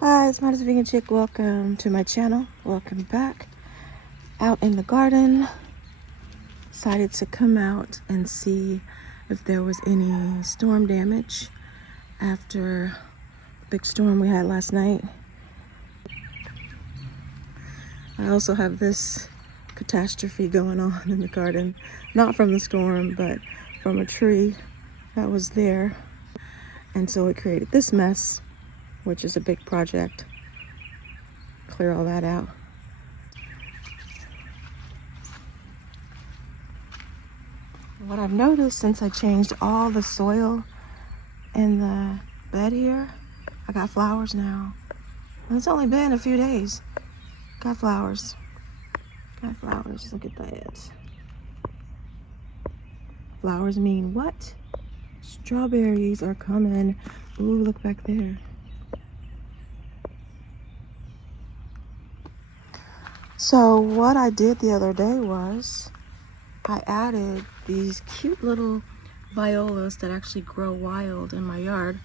Hi, it's Modest Vegan Chick. Welcome to my channel. Welcome back. Out in the garden. Decided to come out and see if there was any storm damage after the big storm we had last night. I also have this catastrophe going on in the garden. Not from the storm, but from a tree that was there. And so it created this mess, which is a big project. Clear all that out. What I've noticed since I changed all the soil in the bed here, I got flowers now. And it's only been a few days. Got flowers. Got flowers. Look at that. Flowers mean what? Strawberries are coming. Ooh, look back there. So what I did the other day was I added these cute little violas that actually grow wild in my yard.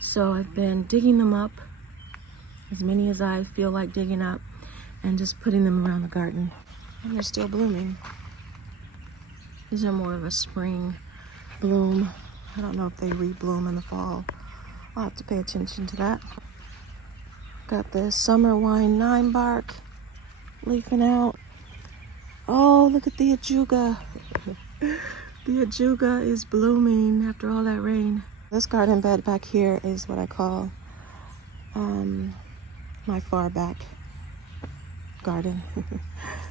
So I've been digging them up, as many as I feel like digging up, and just putting them around the garden. And they're still blooming. These are more of a spring bloom. I don't know if they rebloom in the fall. I'll have to pay attention to that. Got this summer wine 9 bark leafing out. Oh, look at the ajuga. The ajuga is blooming after all that rain. This garden bed back here is what I call my far back garden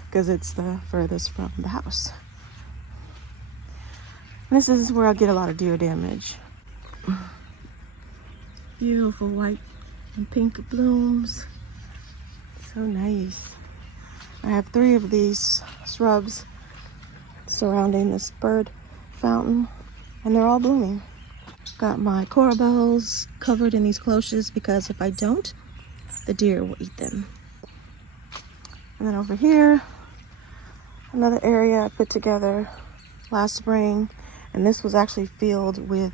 because it's the furthest from the house. And this is where I get a lot of deer damage. Beautiful white and pink blooms. So nice. I have 3 of these shrubs surrounding this bird fountain, and they're all blooming. Got my coral bells covered in these cloches because if I don't, the deer will eat them. And then over here, another area I put together last spring, and this was actually filled with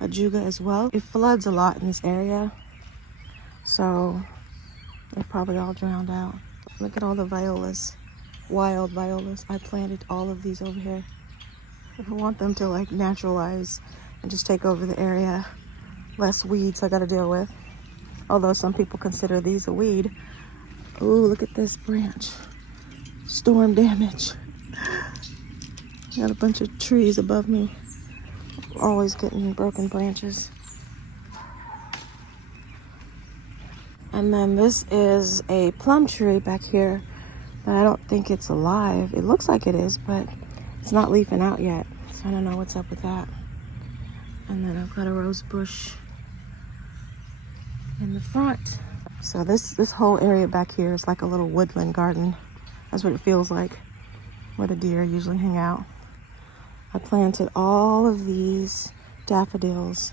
ajuga as well. It floods a lot in this area, so they're probably all drowned out. Look at all the violas, wild violas. I planted all of these over here. I want them to like naturalize and just take over the area. Less weeds I gotta deal with. Although some people consider these a weed. Ooh, look at this branch. Storm damage. Got a bunch of trees above me. Always getting broken branches. And then this is a plum tree back here, but I don't think it's alive. It looks like it is, but it's not leafing out yet. So I don't know what's up with that. And then I've got a rose bush in the front. So this whole area back here is like a little woodland garden. That's what it feels like, where the deer usually hang out. I planted all of these daffodils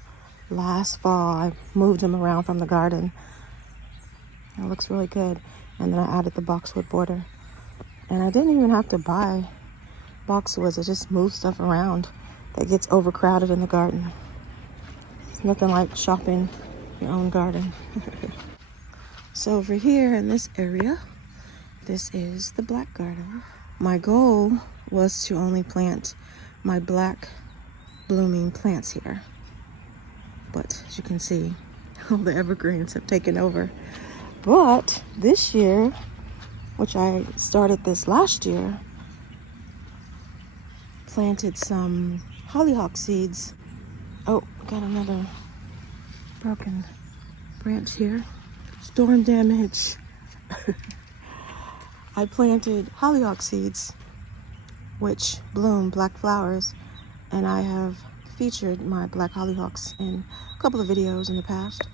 last fall. I moved them around from the garden. It looks really good. And then I added the boxwood border. And I didn't even have to buy boxwoods. I just moved stuff around that gets overcrowded in the garden. It's nothing like shopping your own garden. So over here in this area, this is the black garden. My goal was to only plant my black blooming plants here. But as you can see, all the evergreens have taken over. But this year, which I started this last year, planted some hollyhock seeds. Oh, got another broken branch here. Storm damage. I planted hollyhock seeds, which bloom black flowers, and I have featured my black hollyhocks in a couple of videos in the past.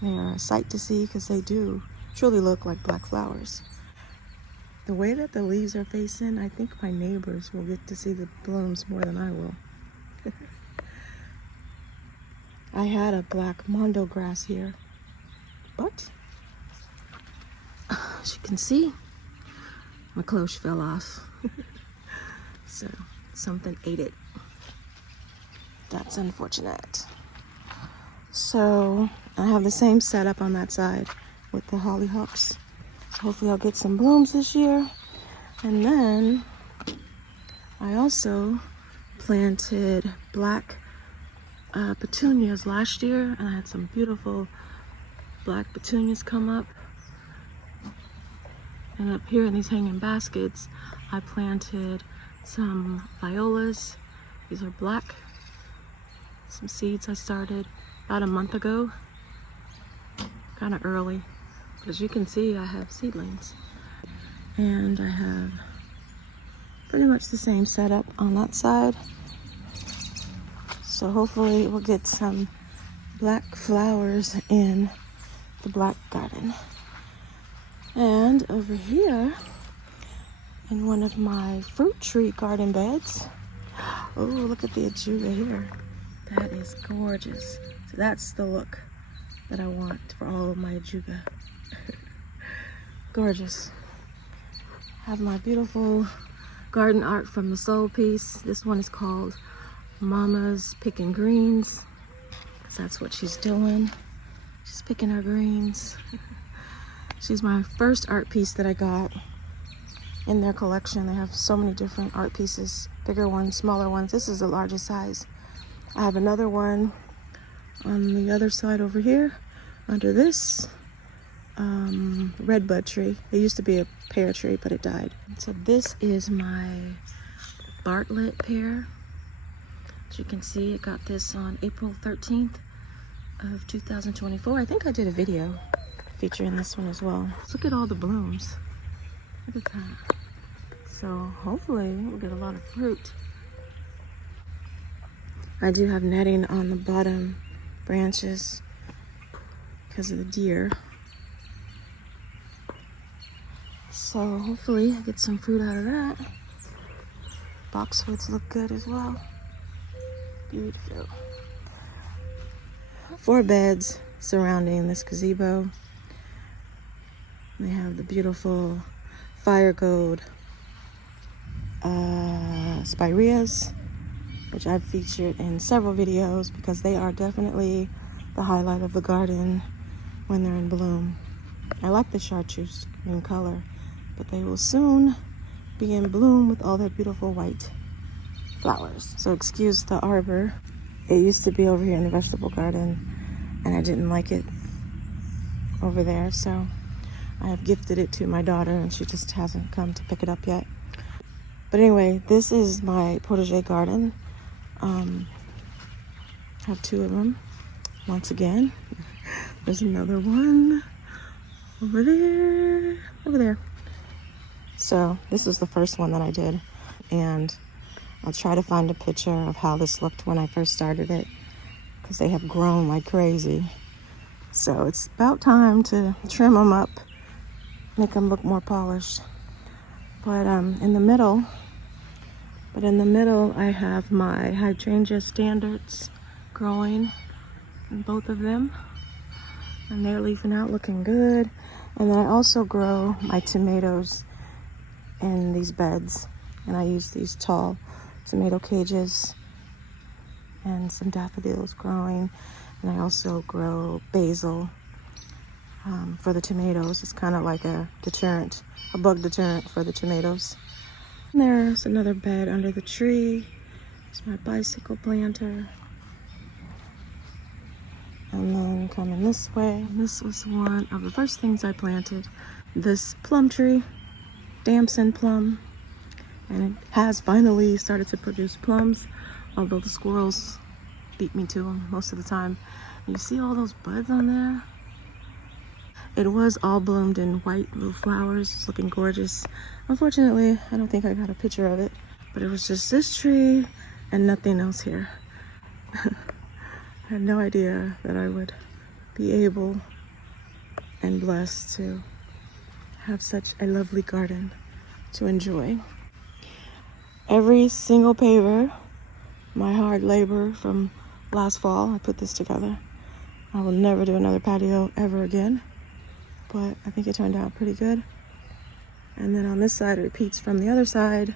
They are a sight to see because they do truly look like black flowers. The way that the leaves are facing, I think my neighbors will get to see the blooms more than I will. I had a black mondo grass here, but as you can see, my cloche fell off. So something ate it. That's unfortunate. So I have the same setup on that side with the hollyhocks. So hopefully I'll get some blooms this year. And then I also planted black petunias last year, and I had some beautiful black petunias come up. And up here in these hanging baskets, I planted some violas. These are black. Some seeds I started about a month ago. Kind of early. But as you can see, I have seedlings. And I have pretty much the same setup on that side. So hopefully we'll get some black flowers in the black garden. And over here, in one of my fruit tree garden beds, oh, look at the ajuga here. That is gorgeous. So that's the look that I want for all of my ajuga. Gorgeous. Have my beautiful garden art from the Soul Piece. This one is called Mama's Picking Greens, because that's what she's doing. She's picking her greens. She's my first art piece that I got in their collection. They have so many different art pieces, bigger ones, smaller ones. This is the largest size. I have another one on the other side over here under this redbud tree. It used to be a pear tree, but it died. So this is my Bartlett pear. As you can see, I got this on April 13th of 2024. I think I did a video featuring this one as well. Look at all the blooms. Look at that. So hopefully we'll get a lot of fruit. I do have netting on the bottom branches because of the deer. So hopefully I get some fruit out of that. Boxwoods look good as well. Beautiful. 4 beds surrounding this gazebo. They have the beautiful fire gold spireas, which I've featured in several videos because they are definitely the highlight of the garden when they're in bloom. I like the chartreuse green color, but they will soon be in bloom with all their beautiful white flowers. So excuse the arbor. It used to be over here in the vegetable garden, and I didn't like it over there, so I have gifted it to my daughter, and she just hasn't come to pick it up yet. But anyway, this is my Protege garden. I have 2 of them. Once again, there's another one over there. So this is the first one that I did, and I'll try to find a picture of how this looked when I first started it, because they have grown like crazy. So it's about time to trim them up, make them look more polished. But in the middle, I have my hydrangea standards growing in both of them, and they're leafing out looking good. And then I also grow my tomatoes in these beds, and I use these tall tomato cages and some daffodils growing. And I also grow basil for the tomatoes. It's kind of like a deterrent, a bug deterrent for the tomatoes. And there's another bed under the tree. It's my bicycle planter. And then coming this way, this was one of the first things I planted. This plum tree, damson plum. And it has finally started to produce plums, although the squirrels beat me to them most of the time. And you see all those buds on there? It was all bloomed in white little flowers. It's looking gorgeous. Unfortunately, I don't think I got a picture of it, but it was just this tree and nothing else here. I had no idea that I would be able and blessed to have such a lovely garden to enjoy. Every single paver, my hard labor from last fall, I put this together. I will never do another patio ever again, but I think it turned out pretty good. And then on this side, it repeats from the other side.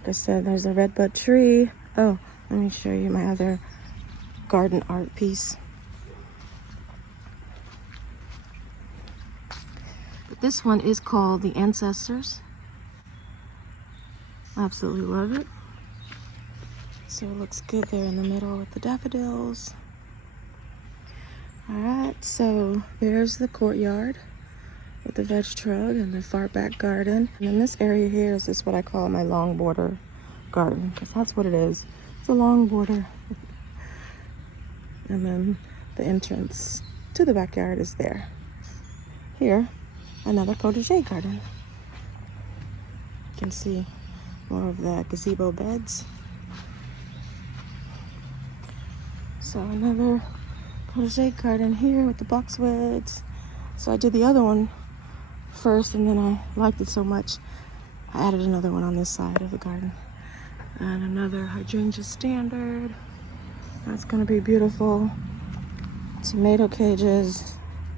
Like I said, there's a redbud tree. Oh, Let me show you my other garden art piece. This one is called The Ancestors. Absolutely love it. So it looks good there in the middle with the daffodils. Alright, so there's the courtyard with the veg truck and the far back garden. And then this area here is just what I call my long border garden, because that's what it is. It's a long border. And then the entrance to the backyard is there. Here, another Protege garden. You can see more of the gazebo beds. So another Protege garden here with the boxwoods. So I did the other one first, and then I liked it so much I added another one on this side of the garden. And another hydrangea standard. That's gonna be beautiful. Tomato cages.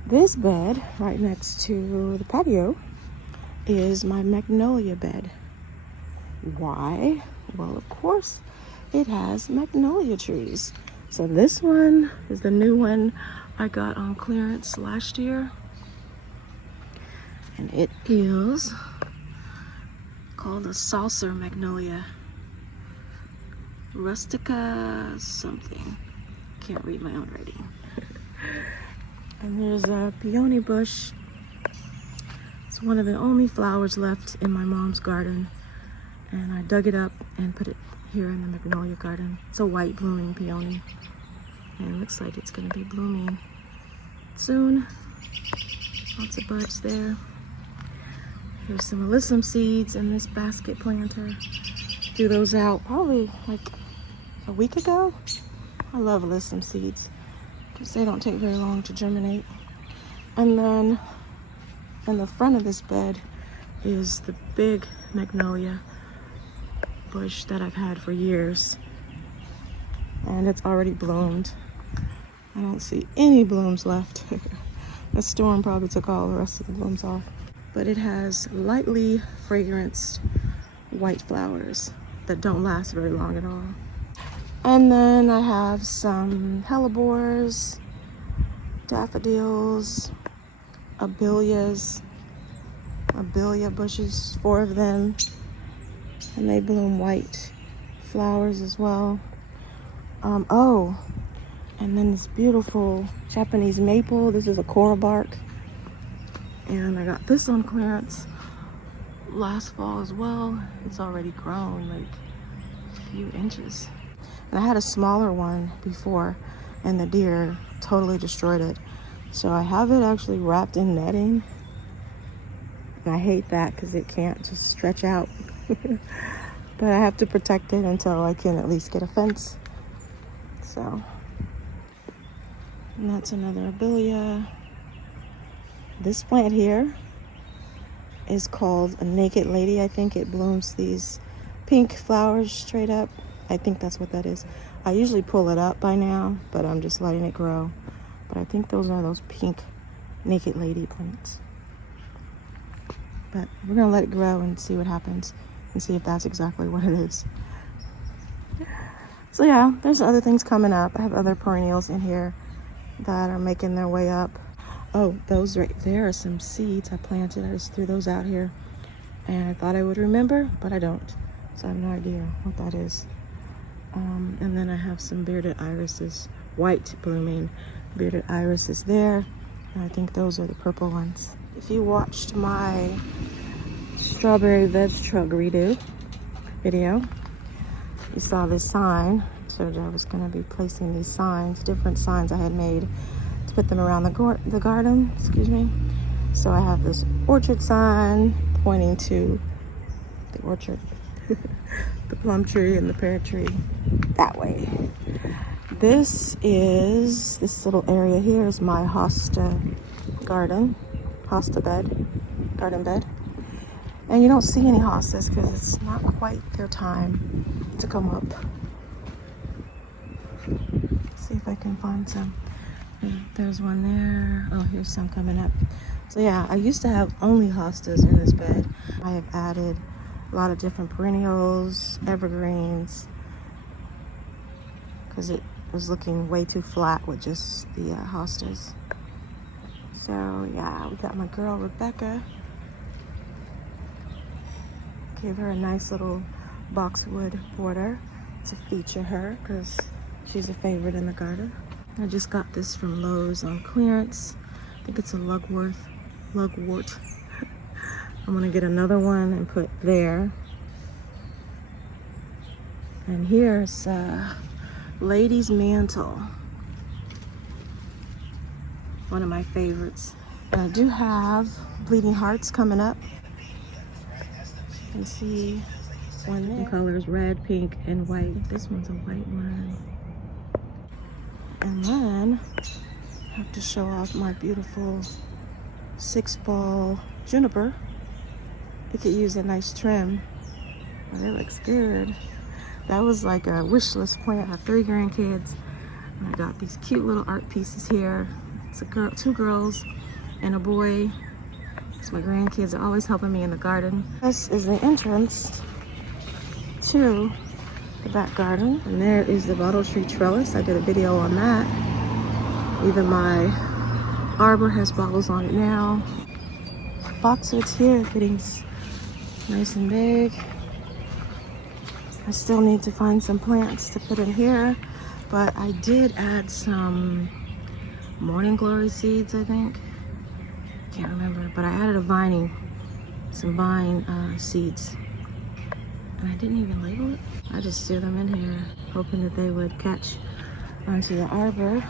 This bed right next to the patio is my Magnolia bed. Why? Well, of course, it has magnolia trees. So this one is the new one I got on clearance last year. And it is called a saucer magnolia. Rustica something. Can't read my own writing. And there's a peony bush. It's one of the only flowers left in my mom's garden. And I dug it up and put it here in the magnolia garden. It's a white blooming peony. And it looks like it's gonna be blooming soon. Lots of buds there. Here's some alyssum seeds in this basket planter. Threw those out probably like a week ago. I love alyssum seeds because they don't take very long to germinate. And then in the front of this bed is the big magnolia bush that I've had for years. And it's already bloomed. I don't see any blooms left. The storm probably took all the rest of the blooms off. But it has lightly fragranced white flowers that don't last very long at all. And then I have some hellebores, daffodils, abelias, abelia bushes, 4 of them. And they bloom white flowers as well. Oh, and then this beautiful Japanese maple. This is a coral bark. And I got this on clearance last fall as well. It's already grown like a few inches. And I had a smaller one before and the deer totally destroyed it. So I have it actually wrapped in netting. And I hate that because it can't just stretch out. But I have to protect it until I can at least get a fence. So, and that's another abelia. This plant here is called a naked lady. I think it blooms these pink flowers straight up. I think that's what that is. I usually pull it up by now, but I'm just letting it grow. But I think those are those pink naked lady plants. But we're gonna let it grow and see what happens and see if that's exactly what it is. So yeah, there's other things coming up. I have other perennials in here that are making their way up. Oh, those right there are some seeds I planted. I just threw those out here. And I thought I would remember, but I don't. So I have no idea what that is. And then I have some bearded irises, white blooming bearded irises there. And I think those are the purple ones. If you watched my strawberry veg truck redo video, you saw this sign. So I was gonna be placing these signs, different signs I had made to put them around the garden, excuse me. So I have this orchard sign pointing to the orchard, the plum tree and the pear tree that way. This little area here is my Hosta garden, Hosta bed, garden bed. And you don't see any hostas because it's not quite their time to come up. See if I can find some. There's one there. Oh, here's some coming up. So yeah, I used to have only hostas in this bed. I have added a lot of different perennials, evergreens, because it was looking way too flat with just the hostas. So yeah, we got my girl Rebecca. Gave her a nice little boxwood border to feature her because she's a favorite in the garden. I just got this from Lowe's on clearance. I think it's a lugwort. I'm gonna get another one and put there. And here's Lady's Mantle. One of my favorites. And I do have Bleeding Hearts coming up. You can see one there. The colors red, pink, and white. This one's a white one. And then I have to show off my beautiful 6-ball juniper. It could use a nice trim, but it looks good. That was like a wish list plant. I have 3 grandkids. And I got these cute little art pieces here. It's a girl, 2 girls and a boy. So my grandkids are always helping me in the garden. This is the entrance to the back garden. And there is the bottle tree trellis. I did a video on that. Even my arbor has bottles on it now. Boxwoods here getting nice and big. I still need to find some plants to put in here, but I did add some morning glory seeds, I think. Can't remember, but I added some vine seeds. And I didn't even label it. I just threw them in here, hoping that they would catch onto the arbor.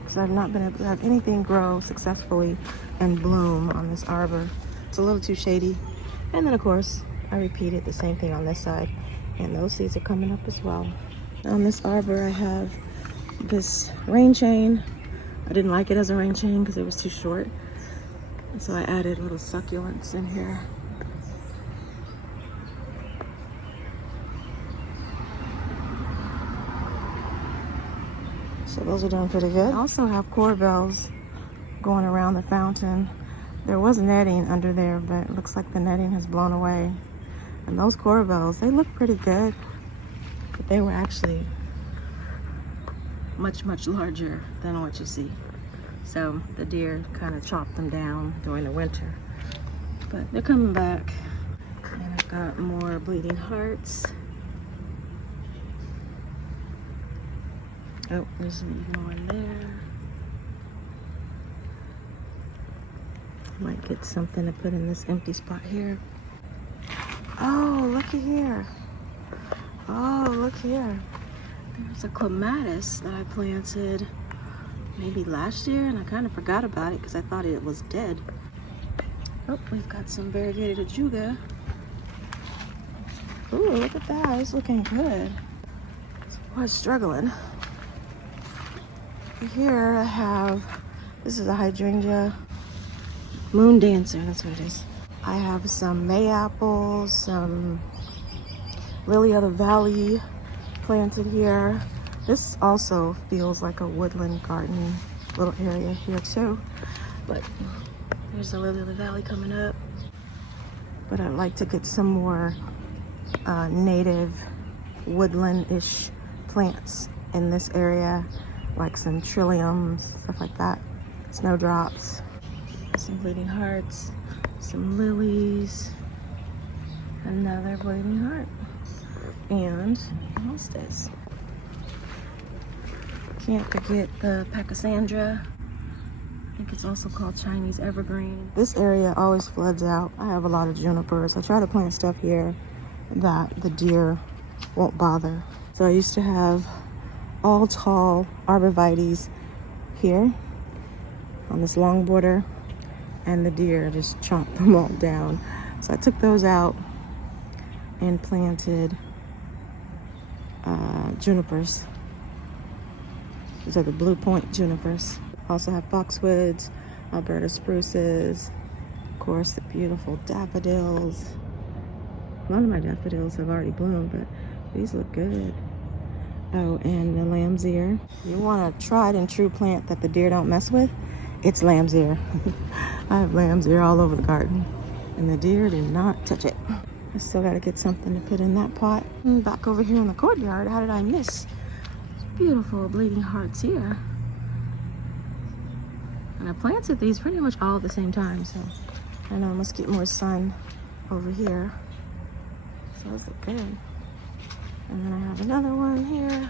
Because I've not been able to have anything grow successfully and bloom on this arbor. It's a little too shady. And then of course, I repeated the same thing on this side. And those seeds are coming up as well. On this arbor, I have this rain chain. I didn't like it as a rain chain because it was too short. And so I added little succulents in here. So those are doing pretty good. I also have corbels going around the fountain. There was netting under there, but it looks like the netting has blown away. And those corbels, they look pretty good, but they were actually much, much larger than what you see. So the deer kind of chopped them down during the winter, but they're coming back. And I've got more bleeding hearts. Oh, there's even one there. Might get something to put in this empty spot here. Oh, looky here. Oh, look here. There's a clematis that I planted maybe last year, and I kind of forgot about it because I thought it was dead. Oh, we've got some variegated ajuga. Ooh, look at that. It's looking good. I was struggling. Here I have, this is a hydrangea. Moon Dancer, that's what it is. I have some Mayapple, some Lily of the Valley planted here. This also feels like a woodland garden little area here too. But there's the Lily of the Valley coming up. But I'd like to get some more native woodland-ish plants in this area, like some trilliums, stuff like that. Snowdrops, some bleeding hearts, some lilies, another bleeding heart, and hostas. Can't forget the pachysandra. I think it's also called Chinese evergreen. This area always floods out. I have a lot of junipers. I try to plant stuff here that the deer won't bother. So I used to have all tall arborvitaes here on this long border, and the deer just chomped them all down. So I took those out and planted junipers. These are the Blue Point junipers. Also have boxwoods, Alberta spruces, of course the beautiful daffodils. A lot of my daffodils have already bloomed, but these look good. Oh, and the lamb's ear. You want a tried and true plant that the deer don't mess with? It's lamb's ear. I have lamb's ear all over the garden, and the deer do not touch it. I still gotta get something to put in that pot. And back over here in the courtyard, how did I miss Beautiful bleeding hearts here. And I planted these pretty much all at the same time, so I know I must get more sun over here. So those look good. And then I have another one here.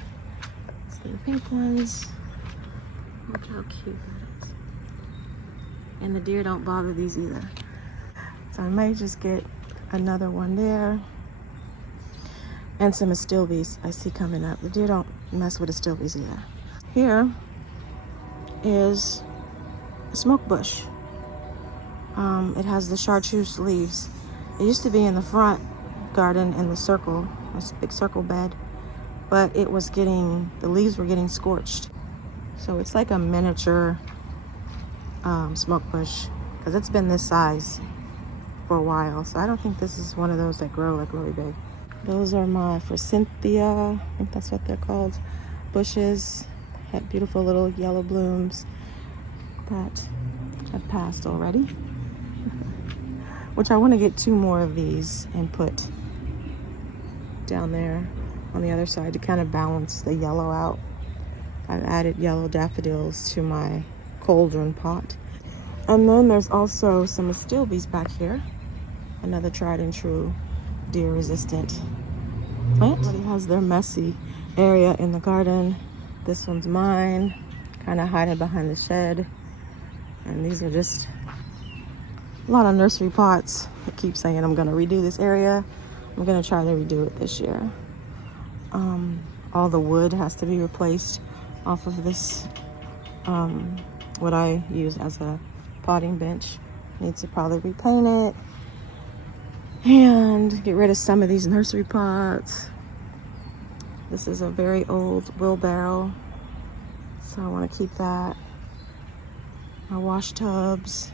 It's the pink ones. Look how cute that is. And the deer don't bother these either. So I might just get another one there. And some astilbes I see coming up. The deer don't mess with astilbes either. Here is a smoke bush. It has the chartreuse leaves. It used to be in the front garden in the circle, a big circle bed, but it was getting, the leaves were getting scorched. So it's like a miniature smoke bush, because it's been this size for a while. So I don't think this is one of those that grow like really big. Those are my forsythia, I think that's what they're called, bushes. Had beautiful little yellow blooms that have passed already. Which I want to get 2 more of these and put down there on the other side to kind of balance the yellow out. I've added yellow daffodils to my cauldron pot. And then there's also some astilbes back here. Another tried and true deer resistant plant. Everybody has their messy area in the garden. This one's mine, kind of hiding behind the shed. And these are just a lot of nursery pots. I keep saying I'm gonna redo this area. I'm gonna try to redo it this year. All the wood has to be replaced off of this, what I use as a potting bench. Needs to probably repaint it and get rid of some of these nursery pots. This is a very old wheelbarrow, so I want to keep that. My wash tubs,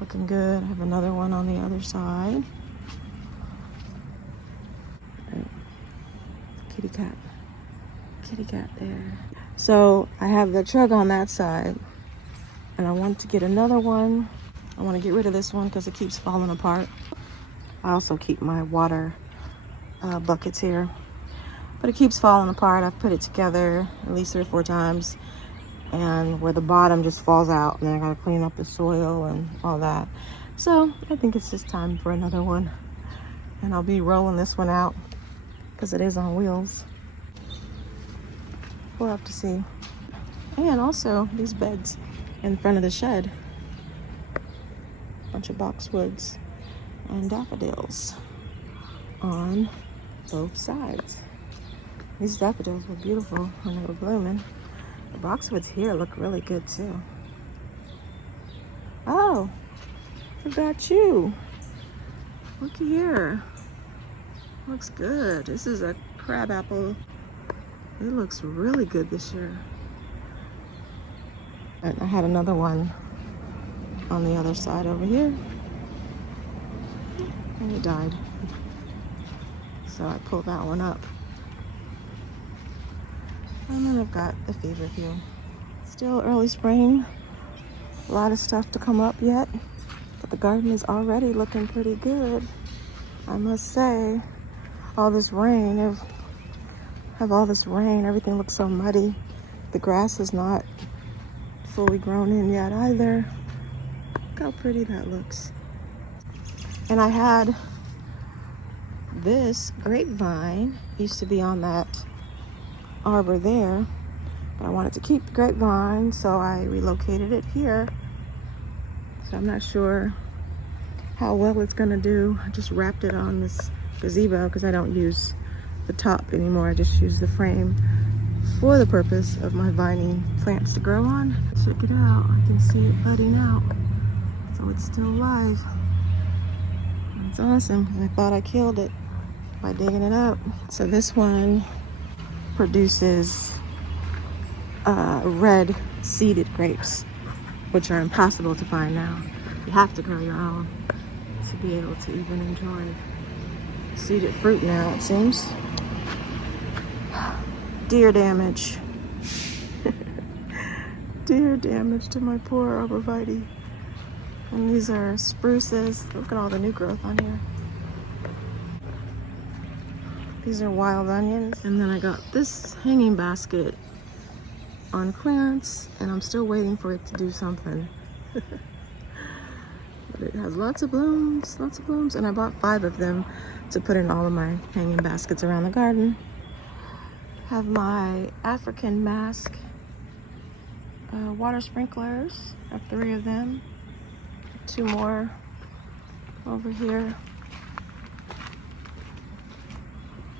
looking good. I have another one on the other side. Kitty cat there. So I have the jug on that side, and I want to get another one. I want to get rid of this one because it keeps falling apart. I also keep my water buckets here, but it keeps falling apart. I've put it together at least 3 or 4 times, and where the bottom just falls out, and then I gotta clean up the soil and all that. So I think it's just time for another one, and I'll be rolling this one out because it is on wheels. We'll have to see. And also these beds in front of the shed, bunch of boxwoods and daffodils on both sides. These daffodils were beautiful when they were blooming. The boxwoods here look really good too. Oh, forgot you. Look here. Looks good. This is a crab apple. It looks really good this year. And I had another one on the other side over here, and it died. So I pulled that one up. And then I've got the feverfew. Still early spring. A lot of stuff to come up yet, but the garden is already looking pretty good, I must say. All this rain, have all this rain, everything looks so muddy. The grass is not fully grown in yet either. Look how pretty that looks. And I had this grapevine, used to be on that arbor there, but I wanted to keep the grapevine, so I relocated it here. So I'm not sure how well it's gonna do. I just wrapped it on this gazebo because I don't use the top anymore. I just use the frame for the purpose of my vining plants to grow on. Check it out. I can see it budding out. So it's still alive. It's awesome. I thought I killed it by digging it up. So this one produces red seeded grapes, which are impossible to find now. You have to grow your own to be able to even enjoy seeded fruit now, it seems. Deer damage. Deer damage to my poor arborvitae. And these are spruces. Look at all the new growth on here. These are wild onions. And then I got this hanging basket on clearance, and I'm still waiting for it to do something. But it has lots of blooms, and I bought 5 of them to put in all of my hanging baskets around the garden. Have my African mask water sprinklers. I have 3 of them. 2 more over here.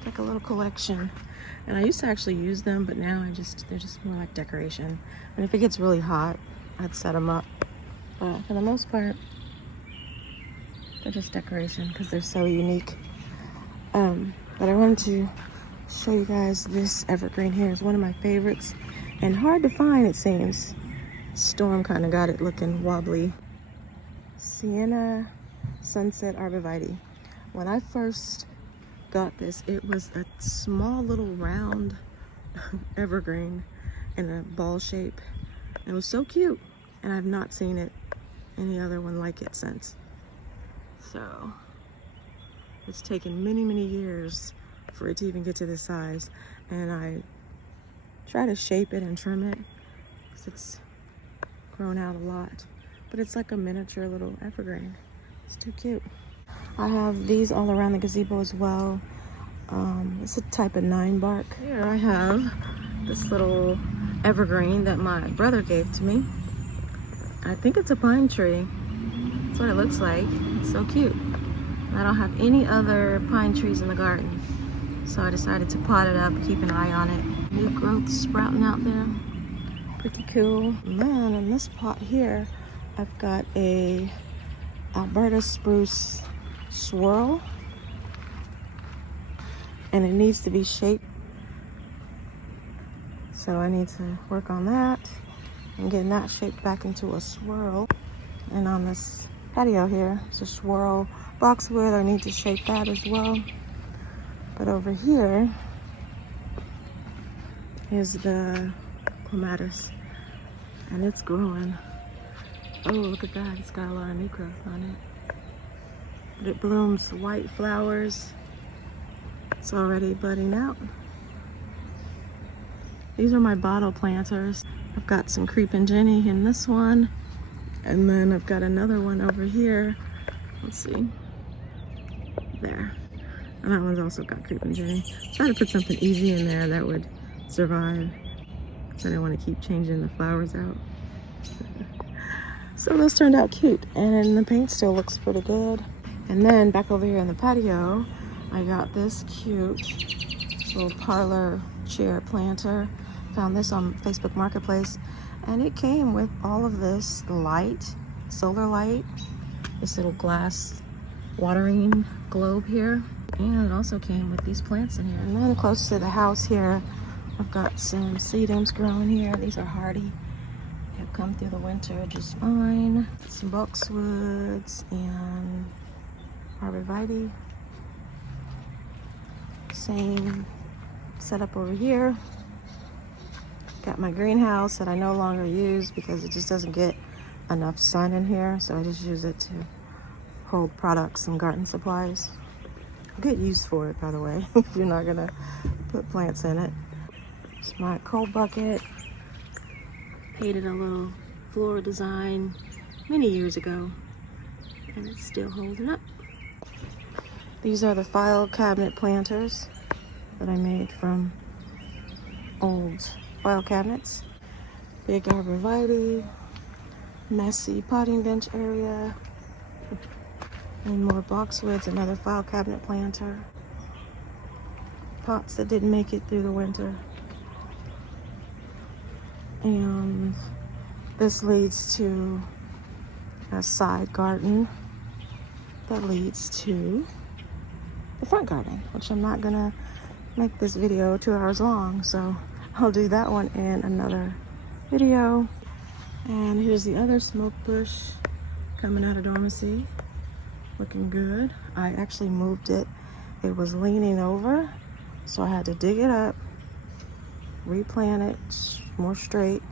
Like a little collection. And I used to actually use them, but now they're just more like decoration. And if it gets really hot, I'd set them up. But for the most part, they're just decoration because they're so unique. But I wanted to show you guys this evergreen here. It's one of my favorites and hard to find, it seems. Storm kind of got it looking wobbly. Sienna Sunset Arborvitae. When I first got this, it was a small little round evergreen in a ball shape. It was so cute, and I've not seen any other one like it since. So it's taken many years for it to even get to this size, and I try to shape it and trim it because it's grown out a lot, but it's like a miniature little evergreen. It's too cute. I have these all around the gazebo as well. It's a type of 9 bark. Here I have this little evergreen that my brother gave to me. I think it's a pine tree. That's what it looks like. It's so cute. I don't have any other pine trees in the garden, so I decided to pot it up, keep an eye on it. New growth sprouting out there. Pretty cool. And then in this pot here, I've got a Alberta spruce swirl, and it needs to be shaped. So I need to work on that and getting that shaped back into a swirl. And on this patio here, it's a swirl boxwood. I need to shape that as well. But over here is the clematis, and it's growing. Oh, look at that. It's got a lot of new growth on it. But it blooms white flowers. It's already budding out. These are my bottle planters. I've got some creeping Jenny in this one. And then I've got another one over here. Let's see. There. And that one's also got creeping Jenny. Try to put something easy in there that would survive, because I don't want to keep changing the flowers out. So those turned out cute, and the paint still looks pretty good. And then back over here in the patio, I got this cute little parlor chair planter. Found this on Facebook Marketplace, and it came with all of this light, solar light, this little glass watering globe here, and it also came with these plants in here. And then close to the house here, I've got some sedums growing here. These are hardy. Have come through the winter just fine. Some boxwoods and arborvitae. Same setup over here. Got my greenhouse that I no longer use because it just doesn't get enough sun in here, so I just use it to hold products and garden supplies. Good use for it, by the way, if you're not gonna put plants in it. It's my cold bucket. Painted a little floral design many years ago, and it's still holding up. These are the file cabinet planters that I made from old file cabinets. Big arborvitae, messy potting bench area, and more boxwoods, another file cabinet planter. Pots that didn't make it through the winter. And this leads to a side garden that leads to the front garden, which I'm not gonna make this video 2 hours long, so I'll do that one in another video. And here's the other smoke bush coming out of dormancy, looking good. I actually moved it. It was leaning over, so I had to dig it up, replant it more straight,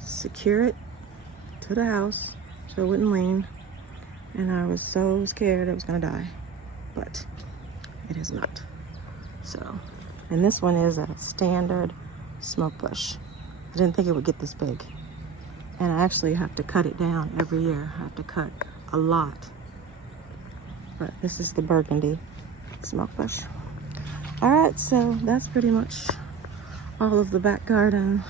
secure it to the house so it wouldn't lean, and I was so scared it was gonna die, but it is not. So, and this one is a standard smoke bush. I didn't think it would get this big. And I actually have to cut it down every year. I have to cut a lot. But this is the burgundy smoke bush. All right, so that's pretty much all of the back garden.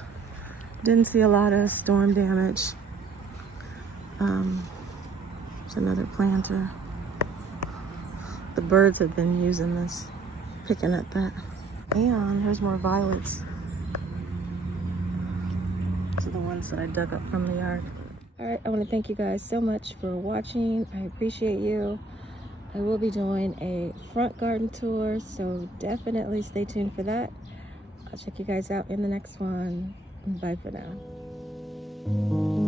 Didn't see a lot of storm damage. There's another planter. The birds have been using this, picking at that. And here's more violets. These are the ones that I dug up from the yard. All right, I want to thank you guys so much for watching. I appreciate you. I will be doing a front garden tour, so definitely stay tuned for that. I'll check you guys out in the next one. Bye for now.